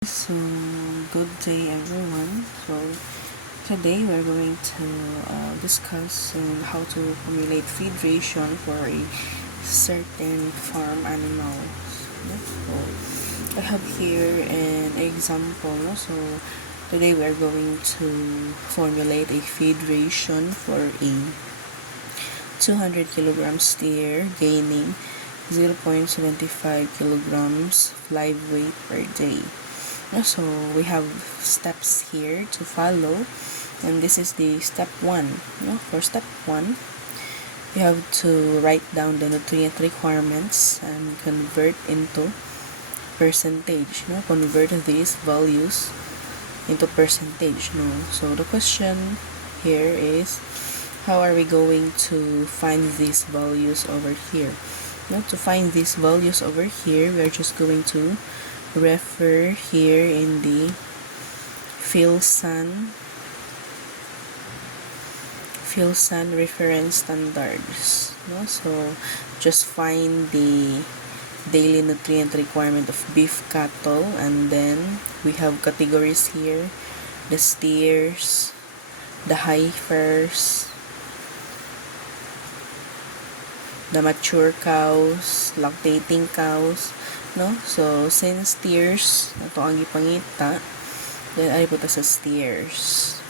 So, good day everyone. So, today we're going to discuss on how to formulate feed ration for a certain farm animal. So, I have here an example. So, today we're going to formulate a feed ration for a 200 kilograms steer gaining 0.75 kilograms live weight per day. So we have steps here to follow, and this is the step 1. For step 1, you have to write down the nutrient requirements and convert into percentage. Convert these values into percentage. So the question here is, how are we going to find these values over here? To find these values over here, we are just going to refer here in the Philsan reference standards. So just find the daily nutrient requirement of beef cattle, and then we have categories here: the steers, the heifers, the mature cows, lactating cows. So since steers ito ang gipangita, then ay puta sa steers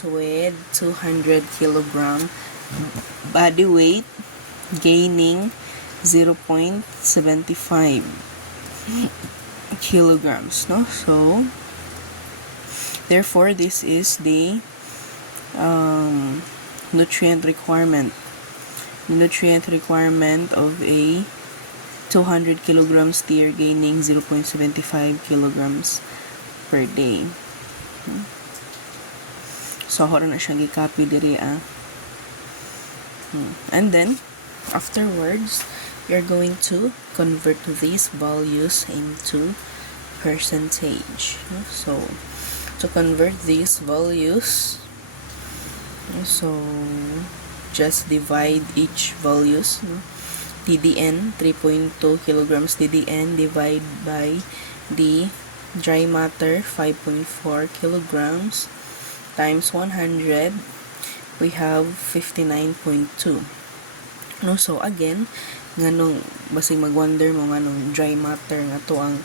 with 200 kilogram body weight gaining 0.75 kilograms. So therefore this is the nutrient requirement of a 200 kilograms steer gaining 0.75 kilograms per day. So ako na siyang i-copy diri And then afterwards, you're going to convert these values into percentage. So to convert these values, so just divide each values. DDN 3.2 kilograms DDN divide by the dry matter 5.4 kilograms times 100, we have 59.2. So again, nganong basig mag-wonder mo nganong dry matter nga to ang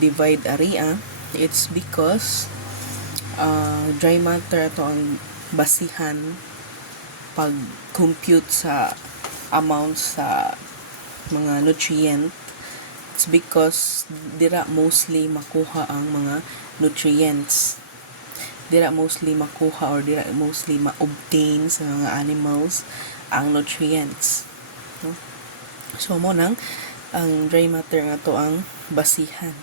divide area, it's because dry matter to ang basihan pag compute sa amount sa mga nutrient. It's because dira mostly makuha ang mga nutrients, dira mostly makuha or dira mostly ma-obtain sa mga animals ang nutrients. So mo nang ang dry matter nga to ang basihan.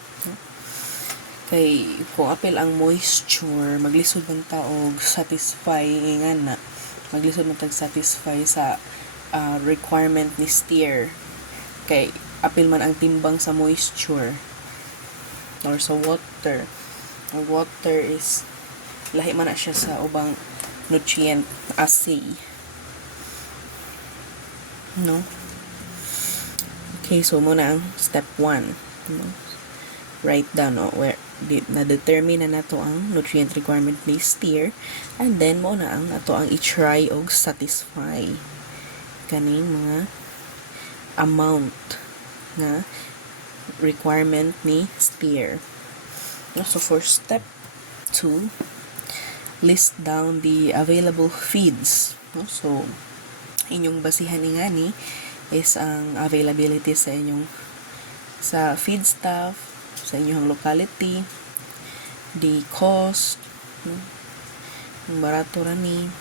Kay kung apil ang moisture, maglisod man ta og satisfy nga na maglisod man tag satisfy sa requirement ni steer. Kay apil man ang timbang sa moisture or sa water. Ang water is lahi man na siya sa ubang nutrient assay. Okay, so muna ang step 1. Write down where na-determine na nato ang nutrient requirement ni steer, and then muna ang nato ang i-try og satisfy kaning mga amount na requirement ni steer. So for step 2, list down the available feeds. So inyong basihan ni is ang availability sa inyong sa feed stuff sa inyong locality, the cost, ang barato ra ni.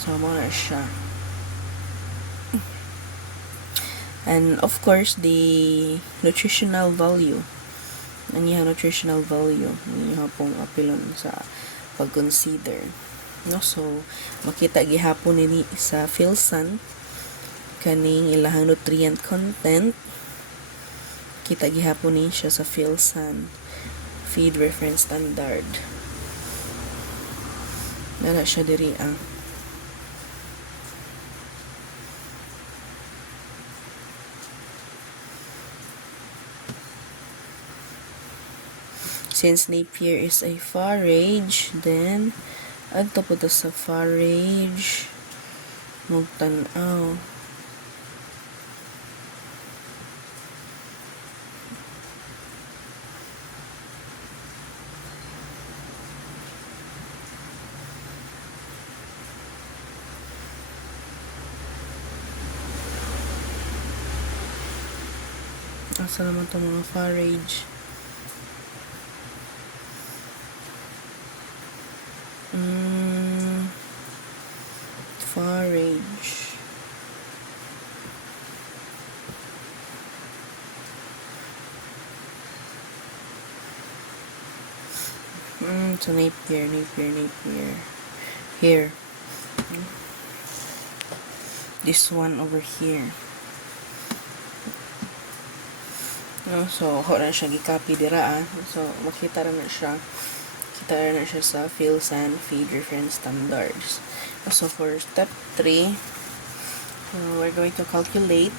So mo na siya. And of course, the nutritional value. Ang nutritional value niya pong apilon sa pag-consider. So makita gihapon ni sa Philsan kaning ilahang nutrient content. Kita gihapon ni siya sa Philsan feed reference standard. Nana siya diri Since Napier is a forage, then adto po to sa forage. Magtanaw. Asa naman itong mga forage? Forage. So Napier. Here. This one over here. So, ako na siya gi-copy dira. So, makita na siya. Kita na siya sa Fields and Feed Reference Standards. So, for step 3, we're going to calculate.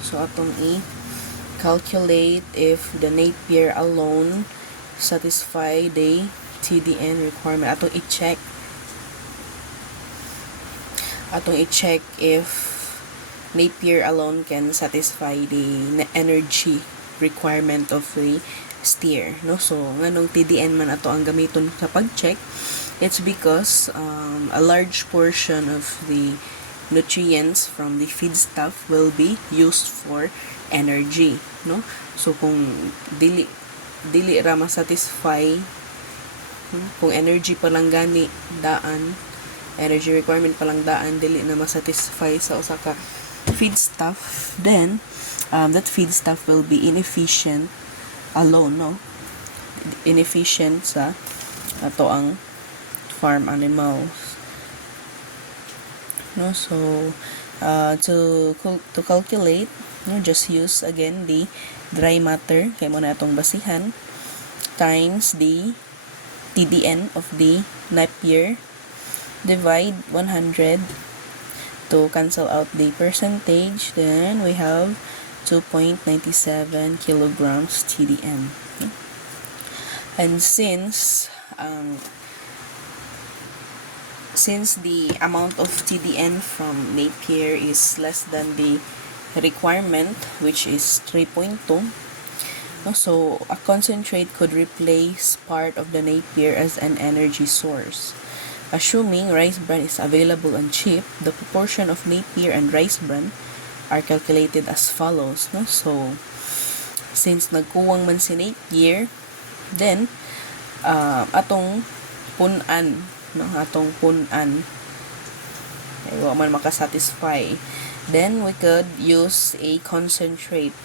So, atong i-calculate if the Napier alone satisfy the TDN requirement. Atong i-check if Napier alone can satisfy the energy requirement of the steer, no? So nganong TDN man ato ang gamiton sa pag-check, it's because a large portion of the nutrients from the feedstuff will be used for energy, no? So kung dili ra ma-satisfy, kung energy pa lang gani daan, energy requirement pa lang daan, dili na ma-satisfy sa usa ka feedstuff, then that feedstuff will be inefficient alone, no? Inefficient sa ato ang farm animals, no? So to calculate, no, just use again the dry matter kay mo na atong basihan times the TDN of the Napier, divide 100 to cancel out the percentage, then we have 2.97 kilograms TDN. And since the amount of TDN from Napier is less than the requirement, which is 3.2, so a concentrate could replace part of the Napier as an energy source. Assuming rice bran is available and cheap, the proportion of Napier and rice bran are calculated as follows, no? So since nagkuwang man si Napier, then atong punan, no? Atong punan ay wa man makasatisfy, then we could use a concentrate.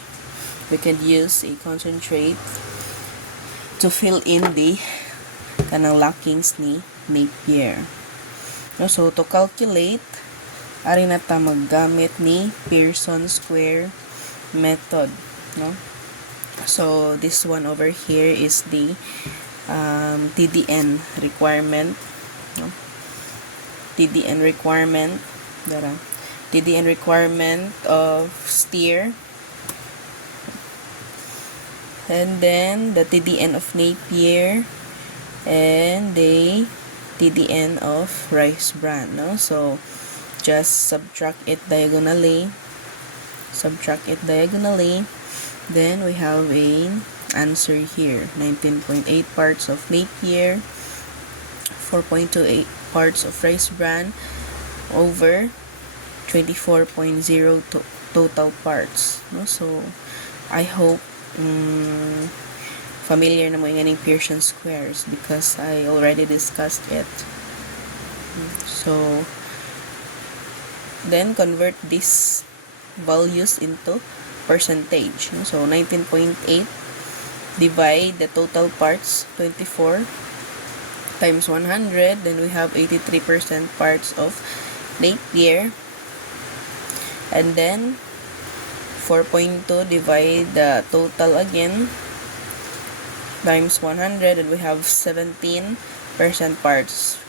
To fill in the kanang lackings ni Napier. No, so to calculate, ari na ta maggamit ni Pearson square method, no? So this one over here is the TDN requirement, no? TDN requirement of steer, and then the TDN of Napier, and the TDN of rice bran, no? So just subtract it diagonally, then we have a answer here: 19.8 parts of Napier, 4.28 parts of rice bran, over 24.0 total parts, no? So I hope familiar na mo yung Pearson squares because I already discussed it. So then convert these values into percentage, no? So 19.8 divide the total parts 24 times 100, then we have 83% parts of Napier, and then 4.2 divide the total again times 100, and we have 17% parts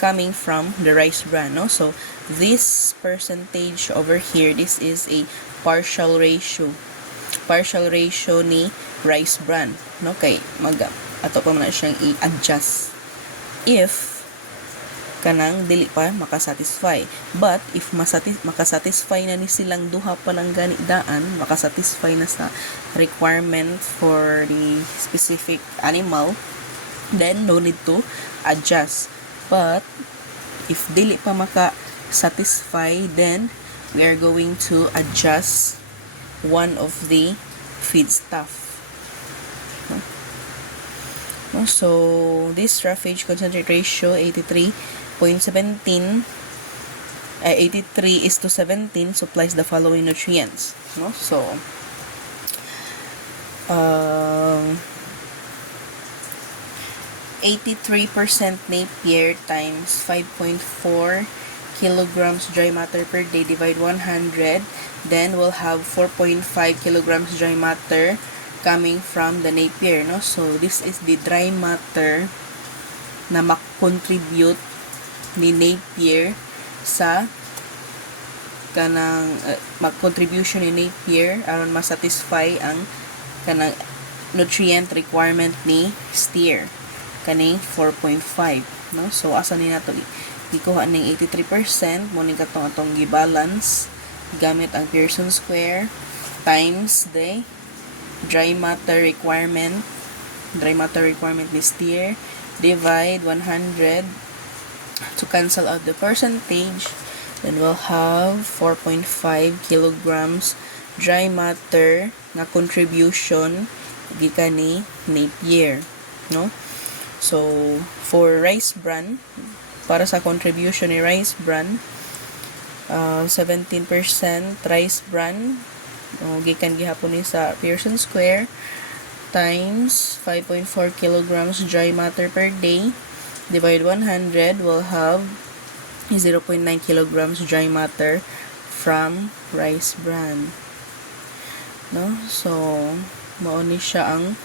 coming from the rice bran, no? So this percentage over here, this is a partial ratio ni rice bran, no? Okay, ato pa man siyang i-adjust if kanang dili pa makasatisfy. But if makasatisfy na ni silang duha pa lang gani daan, makasatisfy na sa requirement for the specific animal, then no need to adjust. But if dili pa maka-satisfy, then we are going to adjust one of the feedstuff. So this roughage concentrate ratio 83.17 83:17 supplies the following nutrients. So 83% Napier times 5.4 kilograms dry matter per day, divide 100, then we'll have 4.5 kilograms dry matter coming from the Napier, no? So this is the dry matter na mak-contribute ni Napier sa kanang mag-contribution ni Napier aron ma-satisfy ang kanang nutrient requirement ni steer kaning 4.5, no? So asa ni nato ikuha ning 83% mo ni atong gi-balance gamit ang Pearson square times the dry matter requirement ni steer, divide 100 to cancel out the percentage, then we'll have 4.5 kilograms dry matter na contribution gikan ni Napier, no? So for rice bran, para sa contribution ni rice bran, 17% rice bran gikan gihapon ni sa Pearson square times 5.4 kilograms dry matter per day, divide 100, will have 0.9 kilograms dry matter from rice bran, no? So mao ni siya ang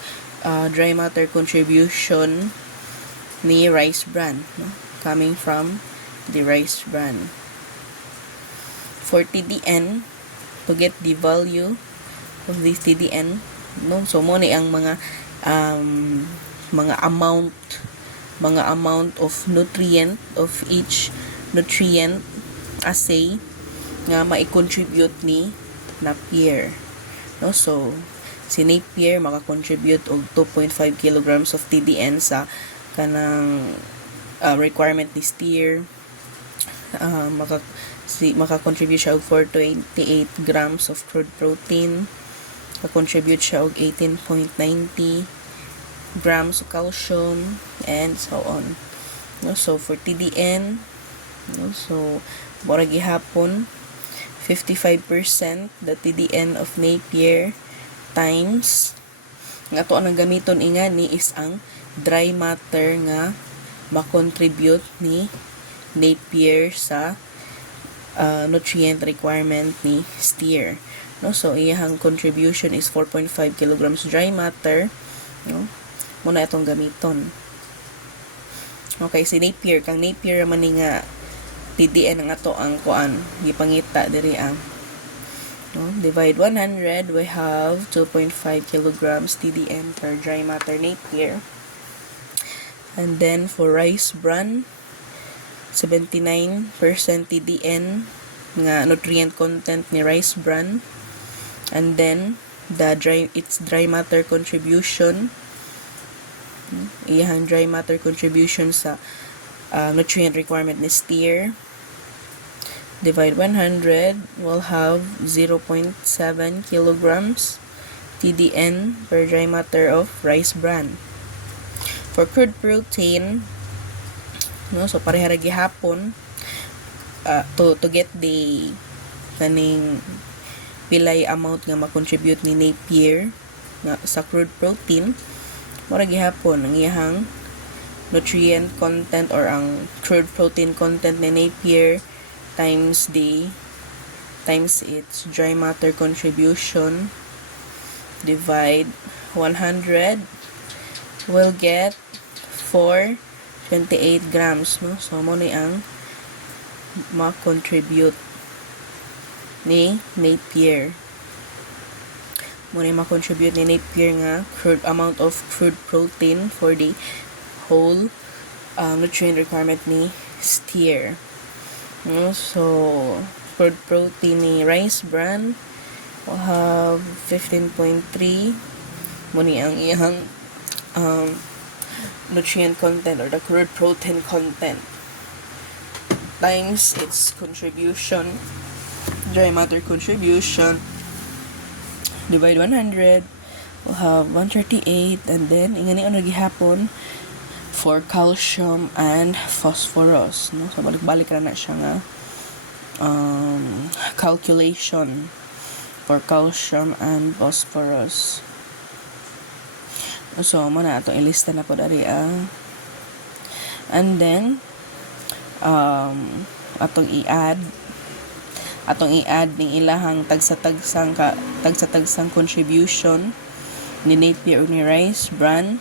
dry matter contribution ni rice bran, no? Coming from the rice bran. For TDN, to get the value of this TDN, no? So mo ni ang mga amount of nutrient of each nutrient assay nga mai-contribute ni Napier, no? So si Napier maka-contribute og 2.5 kilograms of TDN sa kanang requirement ni steer. Maka-contribute siya og 428 grams of crude protein, maka-contribute siya og 18.90 grams of calcium, and so on, no? So for TDN, no? So mura gihapon 55% the TDN of Napier times nga to ang gamiton ingani is ang dry matter nga ma-contribute ni Napier sa nutrient requirement ni steer, no? So iyang contribution is 4.5 kilograms dry matter, no? Muna itong gamiton. Okay, si Napier, kang Napier man ni nga TDN ang ato ang kuan gipangita diri ang, no? Divide 100, we have 2.5 kilograms TDN per dry matter Napier. And then for rice bran, 79% TDN nga nutrient content ni rice bran, and then its dry matter contribution, iyang dry matter contribution sa nutrient requirement ni steer, divide 100, will have 0.7 kilograms TDN per dry matter of rice bran. For crude protein, no, so pareha ra gihapon to get the kaning pilay amount nga ma-contribute ni Napier nga sa crude protein, mura gihapon ang iyang nutrient content or ang crude protein content ni Napier times its dry matter contribution, divide 100, will get 428 grams, no? So mo ni ang ma-contribute ni Napier. muna ma-contribute ni Napier nga amount of crude protein for the whole nutrient requirement ni steer. No? So, crude protein ni rice bran will have 15.3 muna ang iyang nutrient content or the crude protein content times its contribution, dry matter contribution, divide 100, we'll have 138, and then ingani ano gihapon for calcium and phosphorus, no? So balik-balik na siya nga calculation for calcium and phosphorus. So muna ato ilista na po dari and then atong i-add ning ilahang tagsa-tagsang contribution ni Napier o ni rice bran.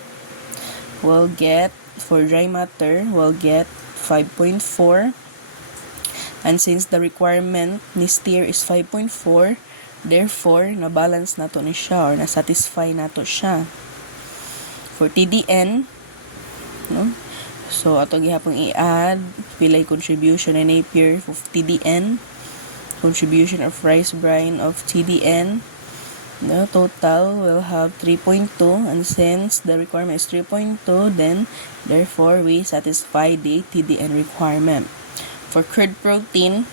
We'll get for dry matter, we'll get 5.4, and since the requirement ni steer is 5.4, therefore na balance nato ni siya or na satisfy nato siya. For TDN, no? So, ato gihapong i-add pilay contribution ni Napier of TDN, contribution of rice bran of TDN. The total will have 3.2, and since the requirement is 3.2, then therefore we satisfy the TDN requirement. For crude protein,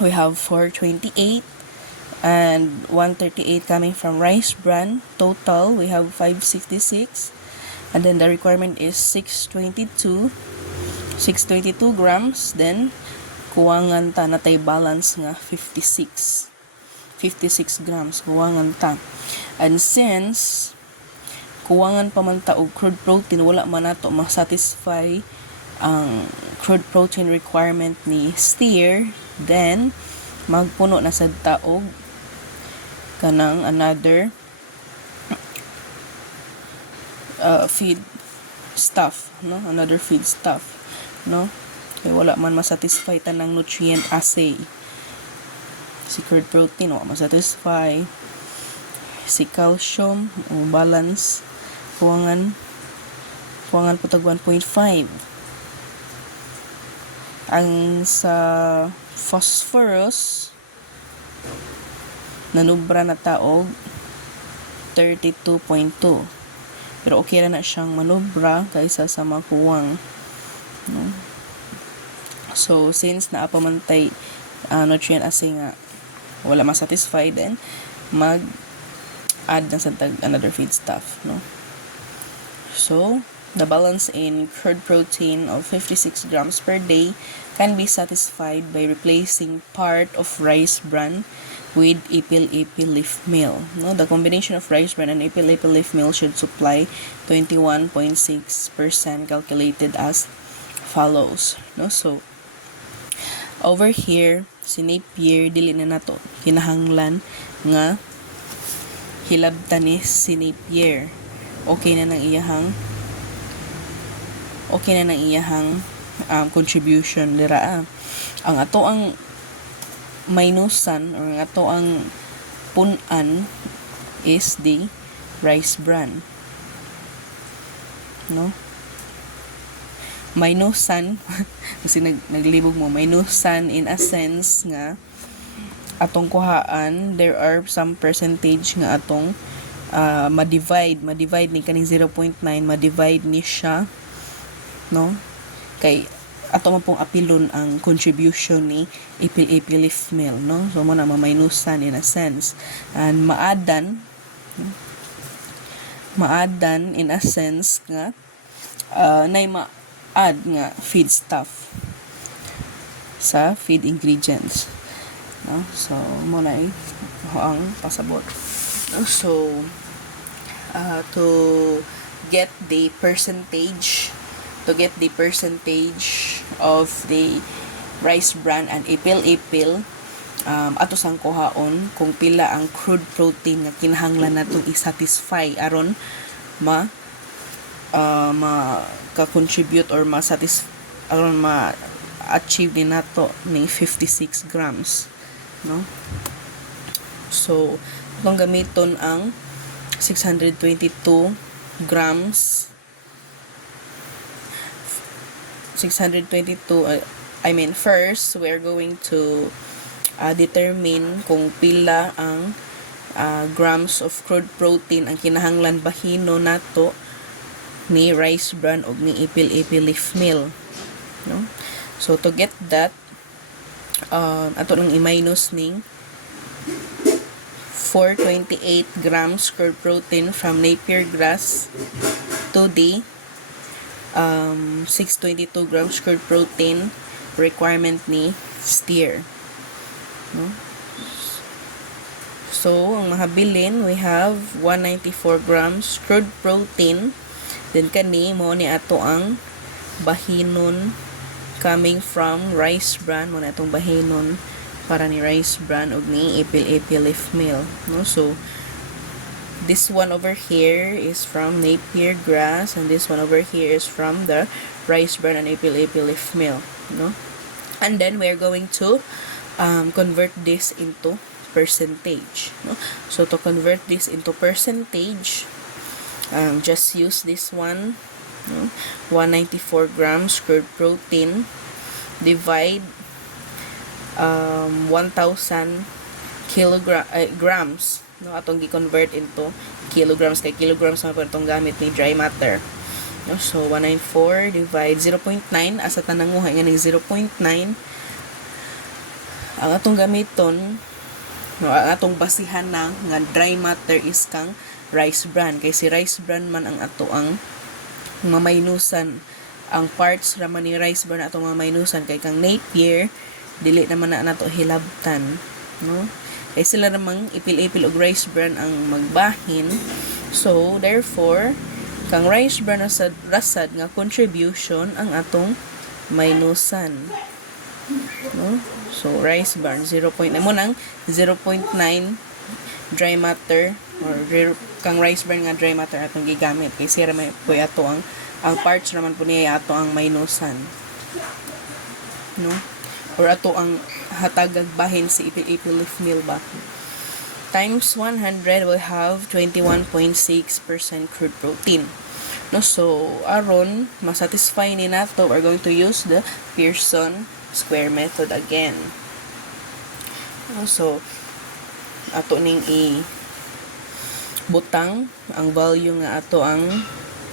we have 428 and 138 coming from rice bran. Total, we have 566. And then the requirement is 622 grams. Then, kuwangan ta na tay balance nga 56 grams. Kuwangan ta. And since, kuwangan pa man ta og crude protein, wala man nato ma-satisfy ang crude protein requirement ni steer, then, magpuno na sad ta og kanang another feed stuff, no? Another feed stuff, no? Kaya wala man masatisfy tanang nutrient assay. Si crude protein wala masatisfy, si calcium balance kuwangan putag 1.5. Ang sa phosphorus nanubra na taog 32.2. Pero okay na siyang manubra kaysa sa makuwang. No? So, since naapamantay nutrient assay nga wala masatisfy, then mag-add na sa another feed stuff. No? So, the balance in crude protein of 56 grams per day can be satisfied by replacing part of rice bran with ipil-ipil leaf meal. No, the combination of rice bran and ipil-ipil leaf meal should supply 21.6% calculated as follows. No, so over here si Napier dili na nato kinahanglan nga hilabtan ni si Napier. Okay na nang iyahang contribution dira. Ang ato ang minusan or ang ato ang punan is the rice bran, no? Minusan kasi naglibog mo, minusan in a sense nga atong kuhaan there are some percentage nga atong ma-divide ni kaning 0.9, ma-divide ni siya, no? Kay ato man pong apilon ang contribution ni ipil-ipil leaf meal, no? So mo na ma-minusan in a sense, and maadan in a sense nga nay ma-add nga feed stuff sa feed ingredients, no? So mo na ang pasabot. So to get the percentage of the rice bran and ipil-ipil, ato sang kuhaon kung pila ang crude protein nga kinahanglan natong i-satisfy aron ka-contribute or aron ma-achieve ni nato ni 56 grams, no? So Itong gamiton ang 622 grams 622 first we're going to determine kung pila ang grams of crude protein ang kinahanglan bahino nato ni rice bran o ni ipil-ipil leaf meal, no? So to get that, ato nang i-minus ning 428 grams crude protein from Napier grass to the 622 grams crude protein requirement ni steer, no? So ang mahabilin, we have 194 grams crude protein. Then kani mo ni ato ang bahinon coming from rice bran, mo na itong bahinon para ni rice bran og ni ipil-ipil leaf meal, no? So this one over here is from Napier grass and this one over here is from the rice bran and ipil-ipil leaf meal, no? And then we're going to convert this into percentage, no? So to convert this into percentage, just use this one, no? 194 grams crude protein divide 1,000 grams, no? Atong gi-convert into kilograms kay kilograms na itong gamit ni dry matter, no? So 194 divide 0.9 asa tananguha nga ning 0.9 ang atong gamiton, no? Ang atong basihan na nga dry matter is kang rice bran kay si rice bran man ang ato ang mamaynusan, ang parts raman ni rice bran atong mamaynusan kay kang Napier dili naman na nato hilabtan, no? Kay sila namang ipil-ipil og rice bran ang magbahin. So therefore kang rice bran rasad nga contribution ang atong maynusan, no? So rice bran 0.9 mo nang 0.9 dry matter or kang rice bran nga dry matter atong gigamit kay sira may po ato ang parts naman po niya ato ang maynusan, no? Or ato ang hatagag bahin si ipil-ipil leaf meal ba times 100 will have 21.6% crude protein, no? So aron masatisfy ni nato, we're going to use the Pearson square method again, no? So ato ning butang ang value nga ato ang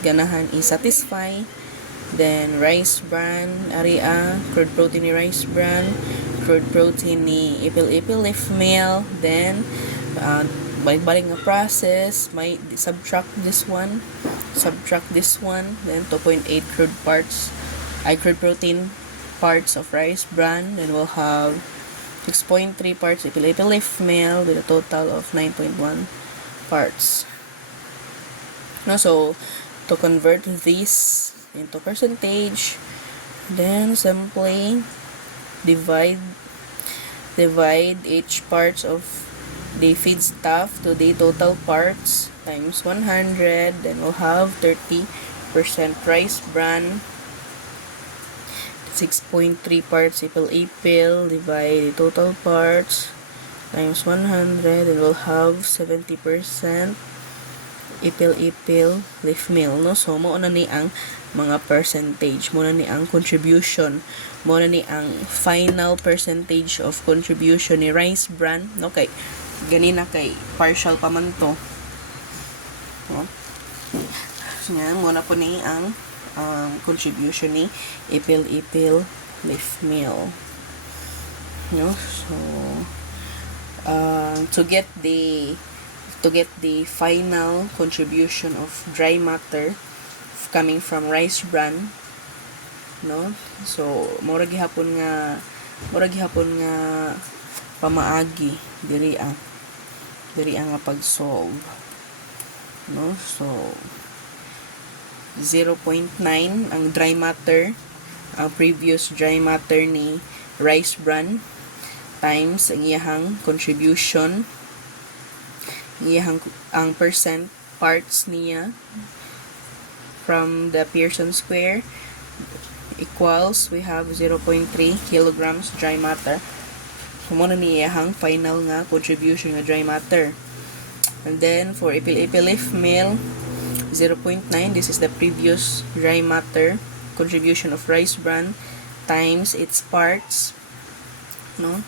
ganahan i-satisfy. Then rice bran area, crude protein ni rice bran, crude protein ni ipil-ipil leaf meal. Then balik-balik nga process, may subtract this one, then 2.8 crude protein parts of rice bran. Then we'll have 6.3 parts ipil-ipil leaf meal with a total of 9.1 parts, no? So to convert this into percentage, then simply divide each parts of the feedstuff to the total parts times 100. Then we'll have 30% rice bran, 6.3 parts ipil-ipil, divide the total parts times 100. Then we'll have 70% ipil-ipil leaf meal, no? So mo na ni ang mga percentage, mo na ni ang contribution, mo na ni ang final percentage of contribution ni rice bran, no? Kay ganina kay partial pa man to, no? So nga mo na po ni ang contribution ni ipil-ipil leaf meal, no? So to get the final contribution of dry matter coming from rice bran, no? So mura gihapon nga pamaagi diri ang nga pag-solve, no? So 0.9 ang dry matter, ang previous dry matter ni rice bran times ang iyahang contribution, ang percent parts niya from the Pearson square equals, we have 0.3 kilograms dry matter. So mo na niyahang final nga contribution nga dry matter. And then for ipil-ipil leaf meal, 0.9, this is the previous dry matter contribution of rice bran times its parts, no?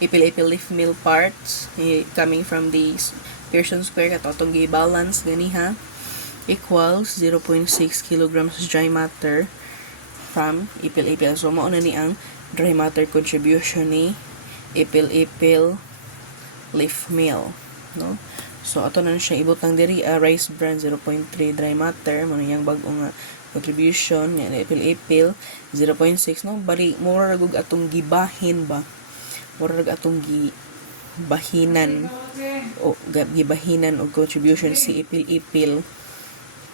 Ipil-ipil leaf meal parts coming from the Pearson square katotong gi-balance gani ha, equals 0.6 kilograms dry matter from ipil-ipil. So mao na ni ang dry matter contribution ni ipil-ipil leaf meal, no? So ato na siya ibutang diri rice bran 0.3 dry matter mo yang bag-o nga contribution nga ipil-ipil 0.6, no? Bali mura ragug atong gibahin ba, mura rag atong gibahinan o contribution si ipil-ipil,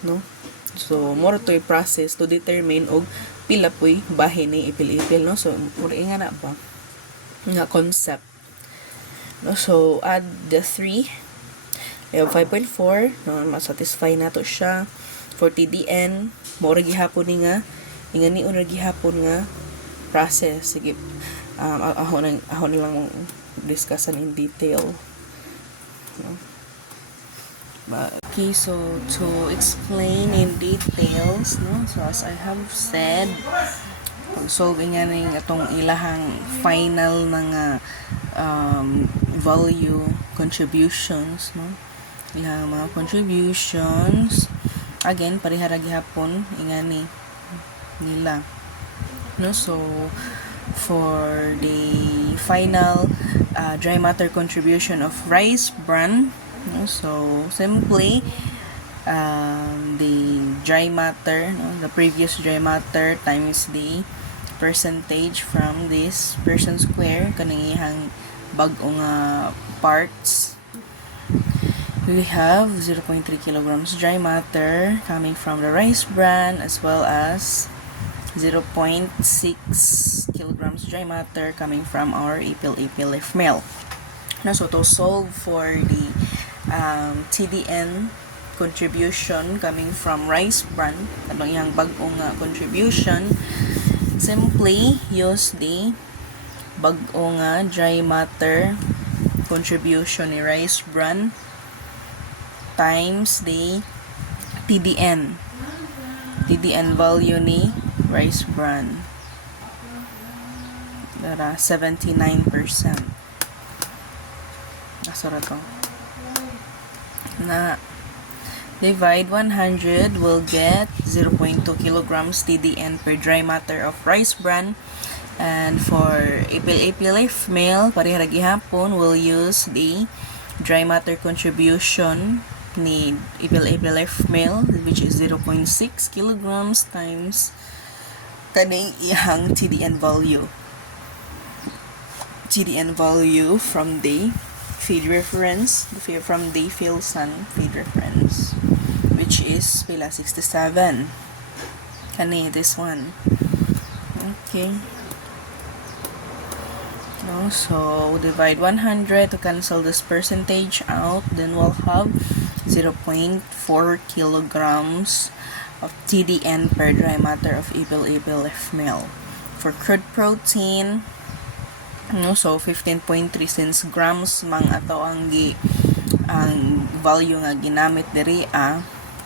no? So mura to process to determine og pila poy bahin ni ipil-ipil, no? So mura nga na ba nga concept, no? So add the 3, we have 5.4, no? Masatisfy na to siya for TDN. Mura gihapon ni nga ingani una gihapon nga process. Sige, ako na lang discussan in detail, no? Okay, so to explain in details, no? So as I have said, pag-solve nga ning atong ilahang final nga value contributions, no? Ilahang mga contributions again parihara gihapon ingani nila, no? So for the final dry matter contribution of rice bran, no? So simply the dry matter, no? The previous dry matter times the percentage from this Pearson square kanang ihang bag-o nga parts. We have 0.3 kilograms dry matter coming from the rice bran as well as 0.6 kilograms dry matter coming from our ipil-ipil leaf meal. Now, so to solve for the TDN contribution coming from rice bran, kanang iyang bag-o nga contribution, simply use the bag-o nga dry matter contribution ni rice bran times the TDN value ni rice bran. Dara 79%. Asara to. Na divide 100 will get 0.2 kilograms TDN per dry matter of rice bran. And for ipil-ipil leaf meal, parihara gihapon, we'll use the dry matter contribution ni ipil-ipil leaf meal, which is 0.6 kilograms times kaning ihang TDN value from the feed reference, from the Philson feed reference, which is pila 67 kani this one. Okay, no? So divide 100 to cancel this percentage out, then we'll have 0.4 kilograms of TDN per dry matter of ipil-ipil leaf meal. For crude protein, no, so 15.3 since grams mang ato ang value nga ginamit diri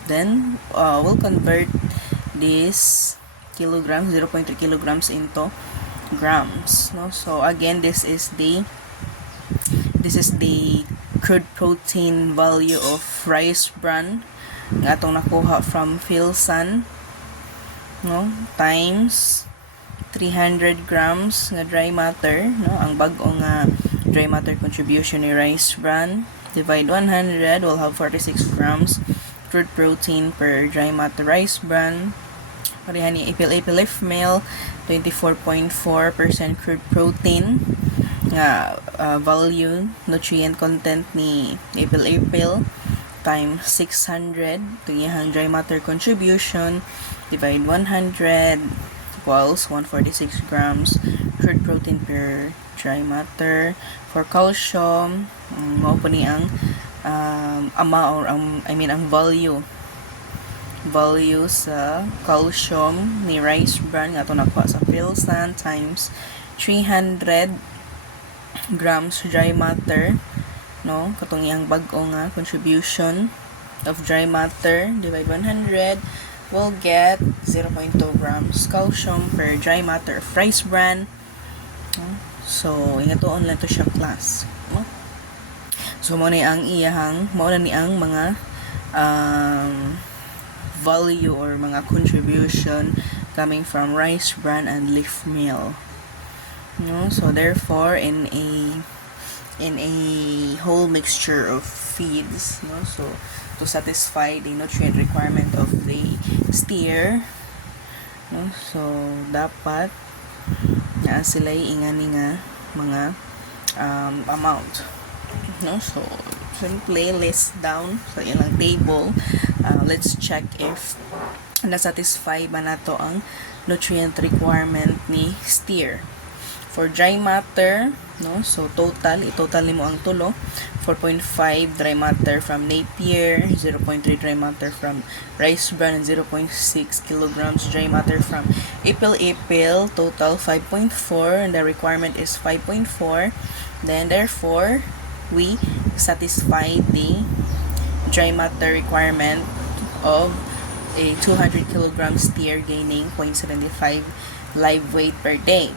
then we'll convert this kilograms, 0.3 kilograms into grams, no? So again, this is the crude protein value of rice bran nga atong nakuha from Philson, no, times 300 grams nga dry matter, no, ang bag-o nga dry matter contribution ni rice bran. Divide 100, we'll have 46 grams crude protein per dry matter rice bran. Pareha ni ipil-ipil leaf meal, 24.4% crude protein nga value nutrient content ni ipil-ipil times 600 to iyang dry matter contribution. Divide 100 equals 146 grams crude protein per dry matter. For calcium, mao po ni ang ang value sa calcium ni rice bran nga ito nakuha sa Philson times 300 grams dry matter no, katong iyang bag-o nga contribution of dry matter divide 100 will get 0.2 grams calcium per dry matter of rice bran, no? So ingatoon lang to siya class, no? So mo ni ang iyahang mao na ni ang mga value or mga contribution coming from rice bran and leaf meal, no? So therefore in a whole mixture of feeds, no, so to satisfy the nutrient requirement of the steer, no, so dapat na sila ingani nga mga amount, no. So simply list down sa ilang table. Let's check if na-satisfy ba nato ang nutrient requirement ni steer. For dry matter, no, so i-total nimo ang tulo. 4.5 dry matter from Napier, 0.3 dry matter from rice bran, and 0.6 kilograms dry matter from Ipil, total 5.4, and the requirement is 5.4. Then therefore, we satisfy the dry matter requirement of a 200 kilogram steer gaining 0.75 live weight per day.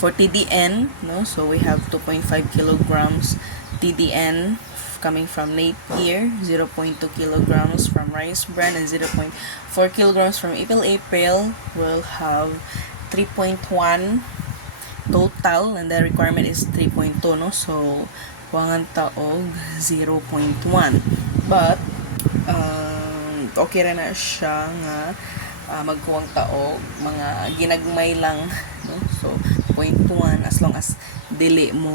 For TDN, no, so we have 2.5 kilograms TDN coming from Napier, 0.2 kilograms from rice bran, and 0.4 kilograms from Ipil. We'll have 3.1 total, and the requirement is 3.2, no, so wangan taog 0.1. But okay ra na siya nga magkuwang taog mga ginagmay lang, no, so 0.1 as long as dili mo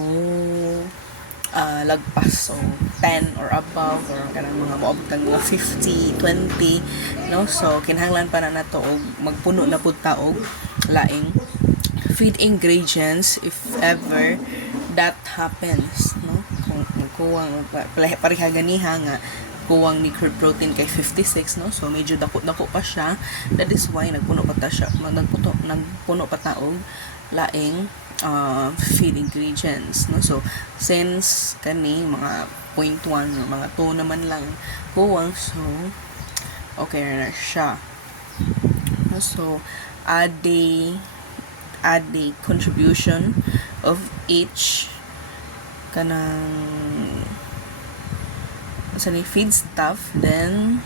lagpas, so 10 or above, or kanang mga maobtang mga 50, 20, no, so kinahanglan pa na nato og magpuno na pud taog laing feed ingredients if ever that happens, no, kung kuwang pareha ganiha nga kuwang ni curd protein kay 56, no, so medyo dako pa siya. That is why nagpuno pa taog laing feed ingredients, no. So since kani mga 0.1 or mga 2 naman lang kuwang, so okay na siya, no. So add the contribution of each kanang sa ni feed stuff, then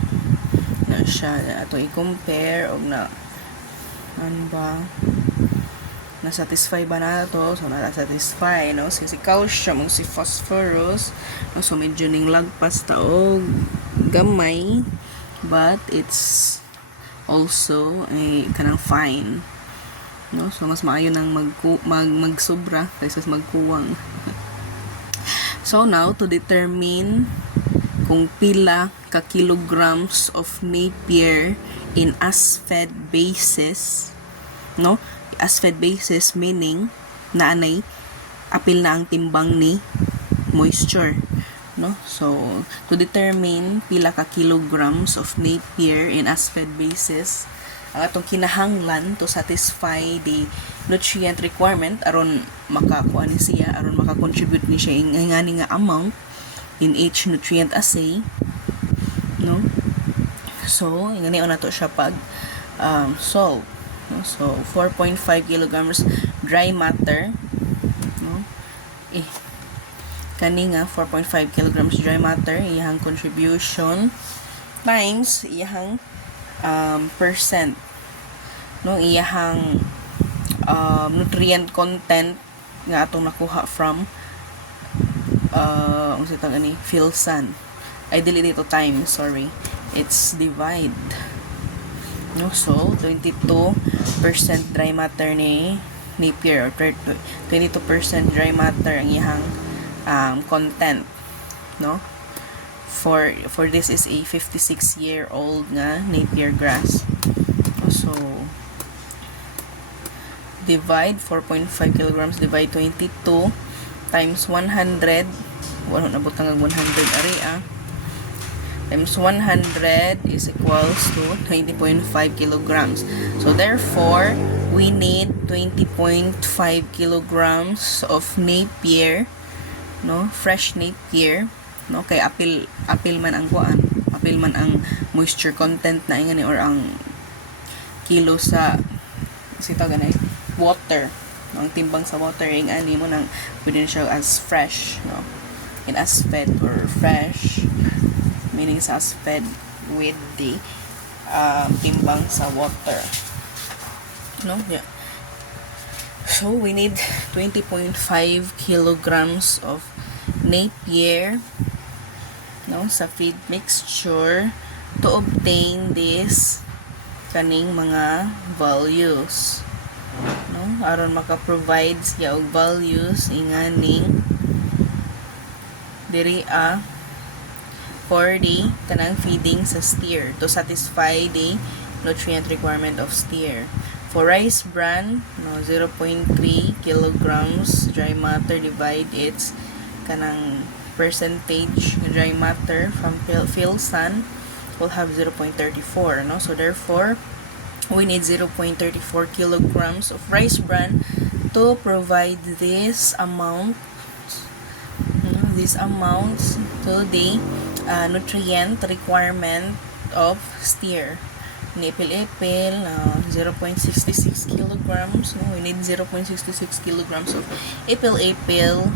na siya ato i-compare og na ano ba na-satisfy ba na to. So na-satisfy, no, si calcium ug si phosphorus, no, so medyo ning lagpas taog gamay, but it's also kanang fine, no, so mas maayo nang magsobra kaysa magkuwang. So now to determine kung pila ka kilograms of Napier in as-fed basis, no, as-fed basis meaning naanay apil na ang timbang ni moisture, no. So to determine pila ka kilograms of Napier in as-fed basis, ang atong kinahanglan to satisfy the nutrient requirement aron makakuha ni siya, aron makakontribute ni siya ingani nga amount in each nutrient assay, no. So ingani na to siya pag solve, no? So 4.5 kilograms dry matter, no, kani nga 4.5 kilograms dry matter iyang contribution times iyang percent, no, iyang nutrient content nga atong nakuha from Philsan. I delete dito time, sorry. It's divide, no, so 22% dry matter ni Napier, or 22% dry matter ang iyang content, no. For this is a 56-year-old nga Napier grass. So divide 4.5 kilograms divide 22 times 100, wala nabot nga 100 ari times 100 is equals to 20.5 kilograms. So therefore we need 20.5 kilograms of Napier no, fresh napier, no, kay apil man ang moisture content na ingani or ang kilo sa ganay water, no, ang timbang sa water ing ani mo nang pwede siya as fresh, no, and as fed or fresh meaning sa as fed with the timbang sa water, no, yeah. So we need 20.5 kilograms of napier, no, sa feed mixture to obtain this kaning mga values, no, aron maka-provide siya og values inganing diri for the kanang feeding sa steer to satisfy the nutrient requirement of steer. For rice bran, no, 0.3 kilograms dry matter divide its kanang percentage dry matter from Filsan will have 0.34, no, so therefore we need 0.34 kilograms of rice bran to provide this amount, these amounts to the nutrient requirement of steer. Ipil-ipil, 0.66 kilograms. No? We need 0.66 kilograms of ipil-ipil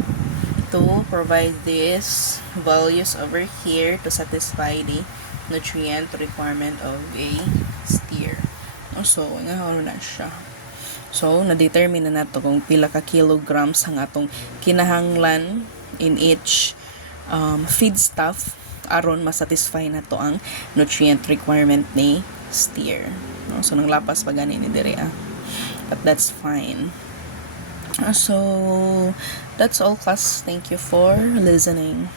to provide these values over here to satisfy the nutrient requirement of a steer. So, nga na siya. So, na-determine na nato kung pila ka kilograms ang atong kinahanglan in each feedstuff aron masatisfy na to ang nutrient requirement ni steer, no? So nang lapas pa gani ni dire but that's fine. So that's all, class. Thank you for listening.